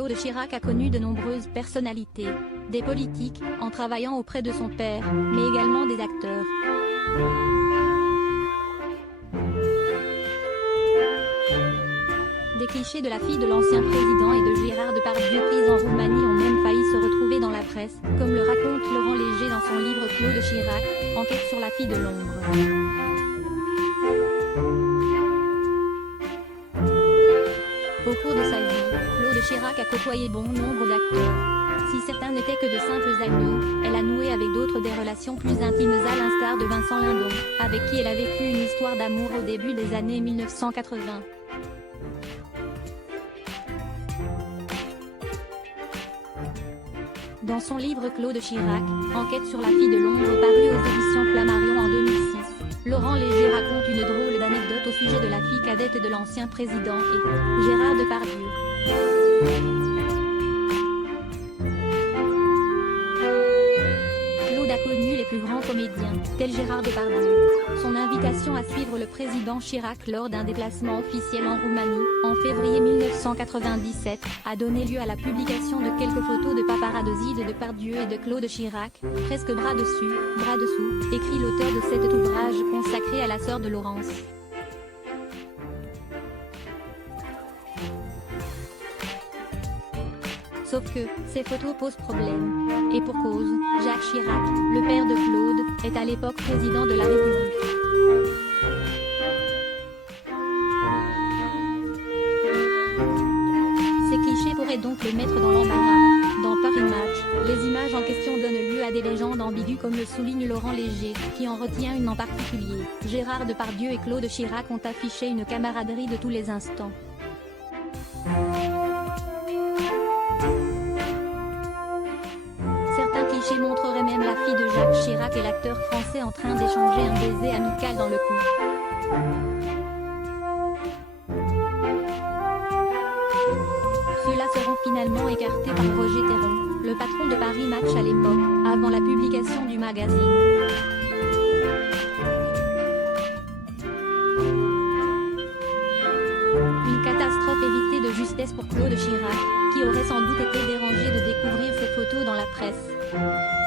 Claude Chirac a connu de nombreuses personnalités, des politiques, en travaillant auprès de son père, mais également des acteurs. Des clichés de la fille de l'ancien président et de Gérard Depardieu prise en Roumanie ont même failli se retrouver dans la presse, comme le raconte Laurent Léger dans son livre Claude Chirac, enquête sur la fille de l'ombre. Au cours de sa vie, Claude Chirac a côtoyé bon nombre d'acteurs. Si certains n'étaient que de simples amis, elle a noué avec d'autres des relations plus intimes à l'instar de Vincent Lindon, avec qui elle a vécu une histoire d'amour au début des années 1980. Dans son livre Claude Chirac, enquête sur la fille de l'ombre paru aux éditions Flammarion en 2006, Laurent Léger raconte une drôle d'anecdote au sujet de la fille cadette de l'ancien président et Gérard Depardieu. Claude a connu les plus grands comédiens, tels Gérard Depardieu. Son invitation à suivre le président Chirac lors d'un déplacement officiel en Roumanie, en février 1997, a donné lieu à la publication de quelques photos de paparazzi de Depardieu et de Claude Chirac, presque bras dessus, bras dessous, écrit l'auteur de cet ouvrage consacré à la sœur de Laurence. Sauf que, ces photos posent problème. Et pour cause, Jacques Chirac, le père de Claude, est à l'époque président de la République. Ces clichés pourraient donc le mettre dans l'embarras. Dans Paris Match, les images en question donnent lieu à des légendes ambiguës comme le souligne Laurent Léger, qui en retient une en particulier. Gérard Depardieu et Claude Chirac ont affiché une camaraderie de tous les instants. Certains clichés montreraient même la fille de Jacques Chirac et l'acteur français en train d'échanger un baiser amical dans le cou. Ceux-là seront finalement écartés par Roger Théron, le patron de Paris Match à l'époque, avant la publication du magazine. Une catastrophe évitée de justesse pour Claude Chirac, qui aurait sans doute été dérangé de découvrir ces photos dans la presse.